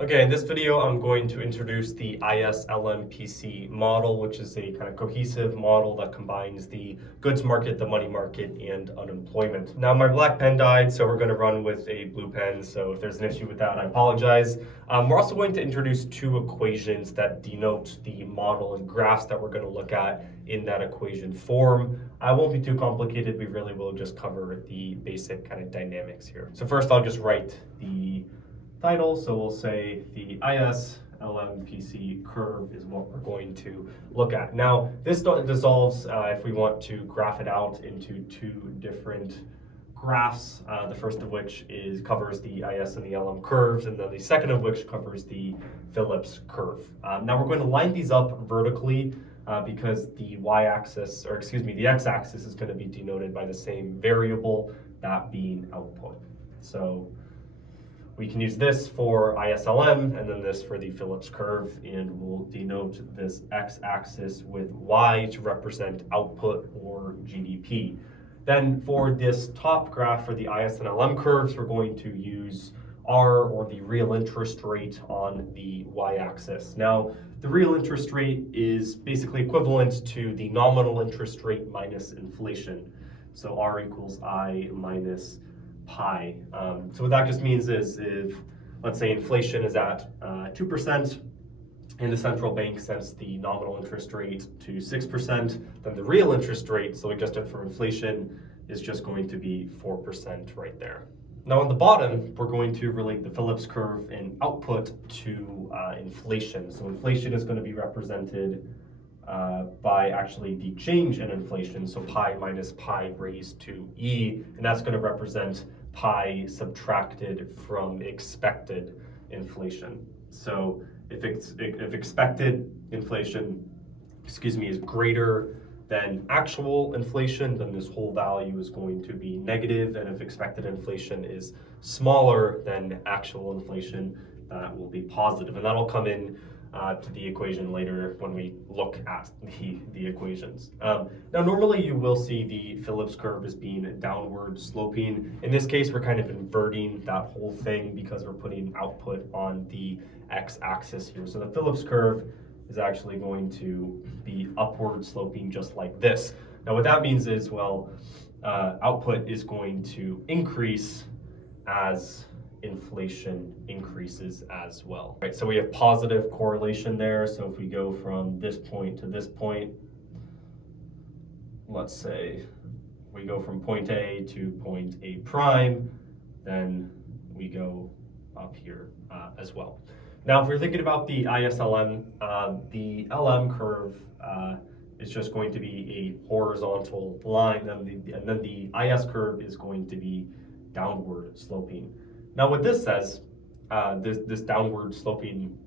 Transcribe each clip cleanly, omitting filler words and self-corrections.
Okay, in this video, I'm going to introduce the ISLMPC model, which is a kind of cohesive model that combines the goods market, the money market, and unemployment. Now, my black pen died, so we're going to run with a blue pen. So if there's an issue with that, I apologize. We're also going to introduce two equations that denote the model and graphs that we're going to look at in that equation form. I won't be too complicated. We really will just cover the basic kind of dynamics here. So first, I'll just write the title, so we'll say the ISLMPC curve is what we're going to look at. Now, this dissolves if we want to graph it out into two different graphs, the first of which covers the IS and the LM curves, and then the second of which covers the Phillips curve. Now we're going to line these up vertically because the y-axis, or excuse me, the x-axis is going to be denoted by the same variable, that being output. So we can use this for ISLM and then this for the Phillips curve, and we'll denote this x-axis with y to represent output or GDP. Then for this top graph for the IS and LM curves, we're going to use R, or the real interest rate, on the y-axis. Now, the real interest rate is basically equivalent to the nominal interest rate minus inflation. So R equals I minus pi. So what that just means is if, let's say, inflation is at 2% and the central bank sets the nominal interest rate to 6%, then the real interest rate, so adjusted for inflation, is just going to be 4% right there. Now on the bottom, we're going to relate the Phillips curve and output to inflation. So inflation is going to be represented by actually the change in inflation, so pi minus pi raised to e, and that's going to represent pi subtracted from expected inflation. So if expected inflation, is greater than actual inflation, then this whole value is going to be negative, and if expected inflation is smaller than actual inflation, that will be positive, and that'll come in to the equation later when we look at the equations. Now, normally you will see the Phillips curve as being downward sloping. In this case, we're kind of inverting that whole thing because we're putting output on the x-axis here. So the Phillips curve is actually going to be upward sloping just like this. Now, what that means is, well, output is going to increase as inflation increases as well. Right, so we have positive correlation there. So if we go from this point to this point, let's say we go from point A to point A prime, then we go up here as well. Now, if we're thinking about the ISLM, the LM curve is just going to be a horizontal line, and then the IS curve is going to be downward sloping. Now, what this says, this downward sloping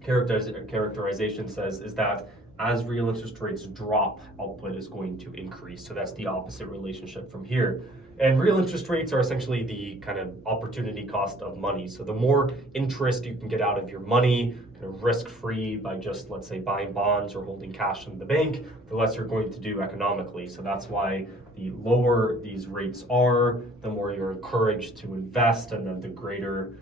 characterization says, is that as real interest rates drop, output is going to increase. So that's the opposite relationship from here. And real interest rates are essentially the kind of opportunity cost of money. So the more interest you can get out of your money, kind of risk-free by just, let's say, buying bonds or holding cash in the bank, the less you're going to do economically. So that's why the lower these rates are, the more you're encouraged to invest, and then the greater,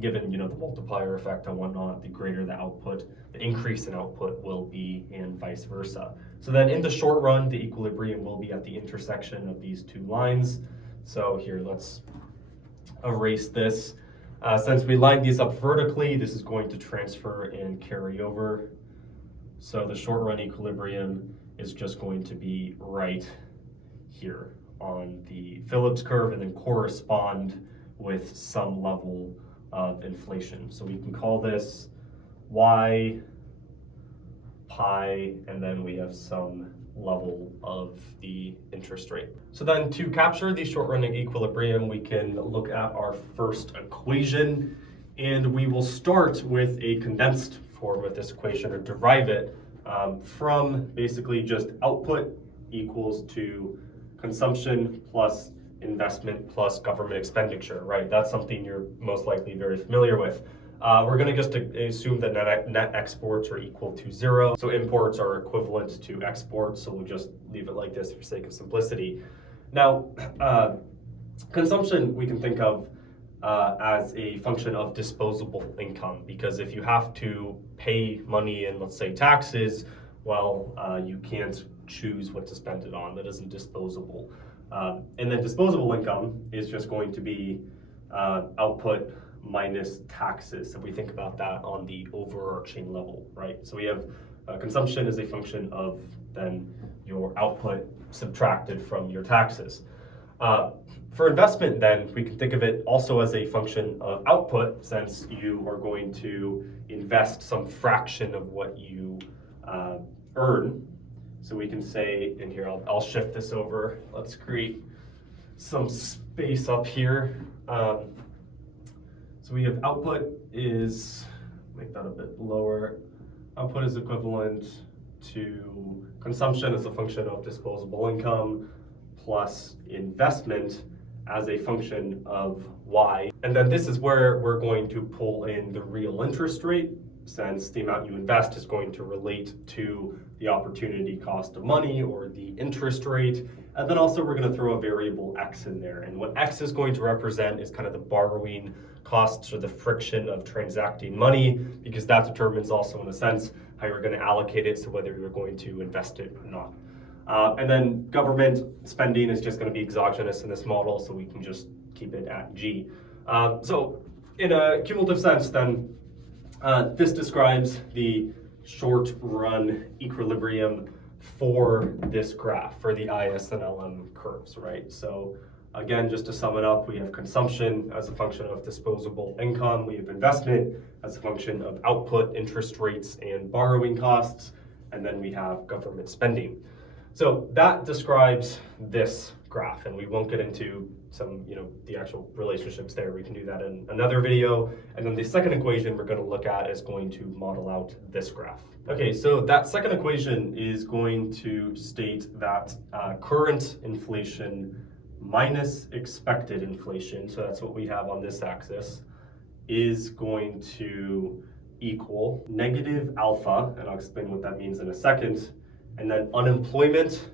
given the multiplier effect and whatnot, the greater the output, the increase in output will be, and vice versa. So then in the short run, the equilibrium will be at the intersection of these two lines. So here, let's erase this. Since we lined these up vertically, this is going to transfer and carry over. So the short run equilibrium is just going to be right here on the Phillips curve, and then correspond with some level of inflation. So we can call this y pi, and then we have some level of the interest rate. So then to capture the short-running equilibrium, we can look at our first equation, and we will start with a condensed form of this equation, or derive it from basically just output equals to consumption plus investment plus government expenditure, right? That's something you're most likely very familiar with. We're going to just assume that net exports are equal to 0. So imports are equivalent to exports. So we'll just leave it like this for sake of simplicity. Now, consumption we can think of as a function of disposable income, because if you have to pay money in, let's say, taxes, well, you can't choose what to spend it on. That isn't disposable. And then disposable income is just going to be output minus taxes, if we think about that on the overarching level, right? So we have consumption as a function of then your output subtracted from your taxes. For investment, then, we can think of it also as a function of output, since you are going to invest some fraction of what you earn. So we can say, in here, I'll shift this over. Let's create some space up here. So we have output is, make that a bit lower. Output is equivalent to consumption as a function of disposable income plus investment as a function of y. And then this is where we're going to pull in the real interest rate, since the amount you invest is going to relate to the opportunity cost of money or the interest rate. And then also we're going to throw a variable x in there. And what x is going to represent is kind of the borrowing costs or the friction of transacting money, because that determines also, in a sense, how you're going to allocate it, so whether you're going to invest it or not. And then government spending is just going to be exogenous in this model, so we can just keep it at G. So in a cumulative sense, then, this describes the short-run equilibrium for this graph, for the IS and LM curves, right? So again, just to sum it up, we have consumption as a function of disposable income. We have investment as a function of output, interest rates, and borrowing costs. And then we have government spending. So that describes this graph, and we won't get into some, the actual relationships there. We can do that in another video. And then the second equation we're going to look at is going to model out this graph. Okay, so that second equation is going to state that current inflation minus expected inflation, so that's what we have on this axis, is going to equal negative alpha, and I'll explain what that means in a second, and then unemployment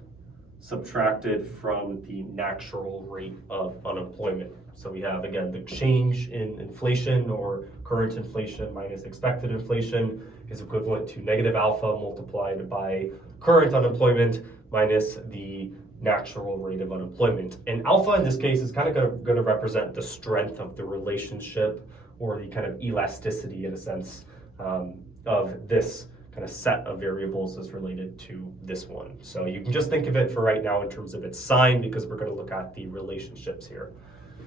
subtracted from the natural rate of unemployment. So we have, again, the change in inflation, or current inflation minus expected inflation, is equivalent to negative alpha multiplied by current unemployment minus the natural rate of unemployment. And alpha in this case is kind of going to represent the strength of the relationship, or the kind of elasticity, in a sense, of this kind of set of variables as related to this one. So you can just think of it for right now in terms of its sign, because we're going to look at the relationships here.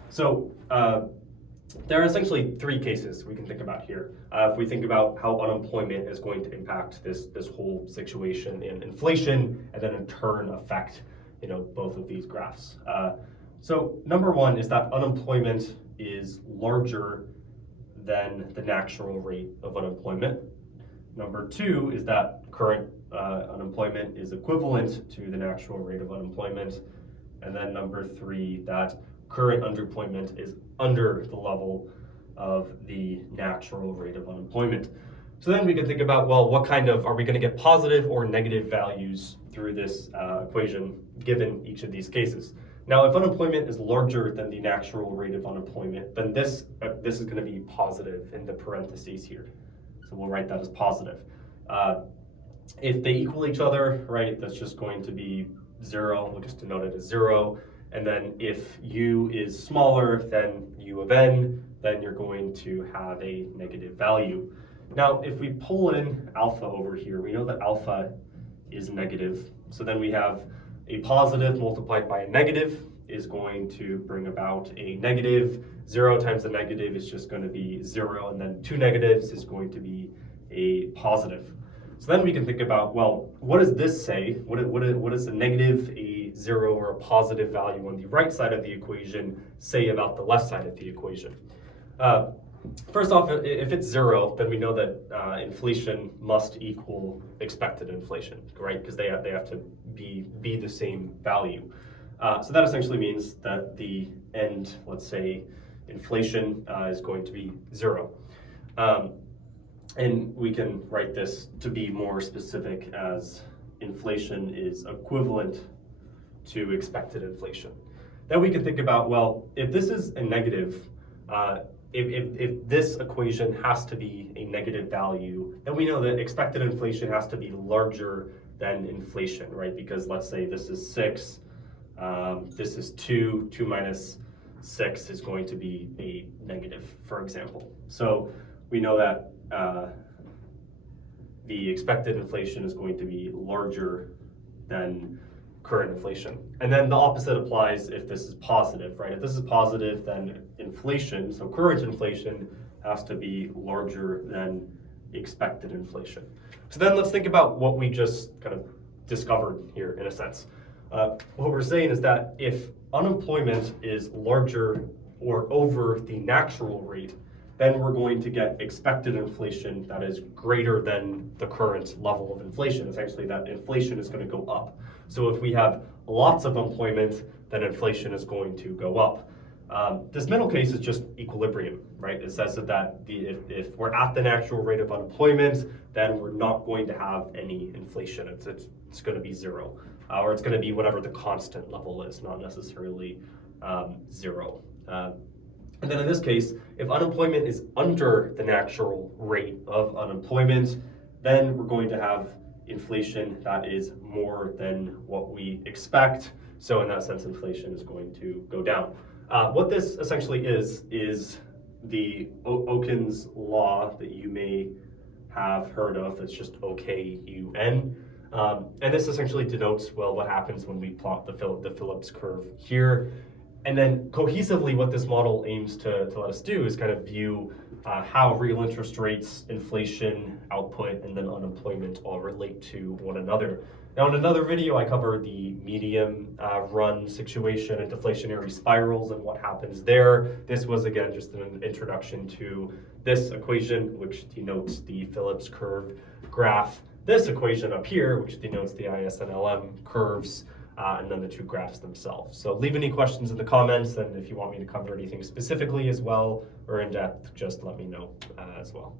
So there are essentially three cases we can think about here. If we think about how unemployment is going to impact this whole situation in inflation, and then in turn affect both of these graphs. So number one is that unemployment is larger than the natural rate of unemployment. Number two is that current unemployment is equivalent to the natural rate of unemployment. And then number three, that current underemployment is under the level of the natural rate of unemployment. So then we can think about, well, what kind of, are we going to get positive or negative values through this equation given each of these cases? Now, if unemployment is larger than the natural rate of unemployment, then this is going to be positive in the parentheses here. So we'll write that as positive. If they equal each other, right, that's just going to be 0. We'll just denote it as 0. And then if U is smaller than U of N, then you're going to have a negative value. Now, if we pull in alpha over here, we know that alpha is negative. So then we have a positive multiplied by a negative is going to bring about a negative. 0 times the negative is just going to be 0, and then 2 negatives is going to be a positive. So then we can think about, well, what does this say? What does a negative, a 0, or a positive value on the right side of the equation say about the left side of the equation? First off, if it's 0, then we know that inflation must equal expected inflation, right? Because they have to be the same value. So that essentially means that the end, let's say, inflation is going to be 0. And we can write this to be more specific as inflation is equivalent to expected inflation. Then we can think about, well, if this is a negative, If this equation has to be a negative value, then we know that expected inflation has to be larger than inflation, right? Because let's say this is 6, this is 2 minus 6 is going to be a negative, for example. So we know that the expected inflation is going to be larger than current inflation. And then the opposite applies if this is positive, right? If this is positive, then inflation, so current inflation, has to be larger than expected inflation. So then let's think about what we just kind of discovered here in a sense. What we're saying is that if unemployment is larger or over the natural rate, then we're going to get expected inflation that is greater than the current level of inflation. Essentially, that inflation is going to go up. So if we have lots of employment, then inflation is going to go up. This middle case is just equilibrium, right? It says that if we're at the natural rate of unemployment, then we're not going to have any inflation. It's going to be 0, or it's going to be whatever the constant level is, not necessarily 0. And then in this case, if unemployment is under the natural rate of unemployment, then we're going to have inflation that is more than what we expect. So in that sense, inflation is going to go down. What this essentially is the Okun's law that you may have heard of. It's just OKUN. And this essentially denotes, well, what happens when we plot the Phillips curve here. And then cohesively, what this model aims to let us do is kind of view how real interest rates, inflation, output, and then unemployment all relate to one another. Now, in another video, I covered the medium run situation and deflationary spirals and what happens there. This was, again, just an introduction to this equation, which denotes the Phillips curve graph. This equation up here, which denotes the IS and LM curves, and then the two graphs themselves. So leave any questions in the comments, and if you want me to cover anything specifically as well or in depth, just let me know as well.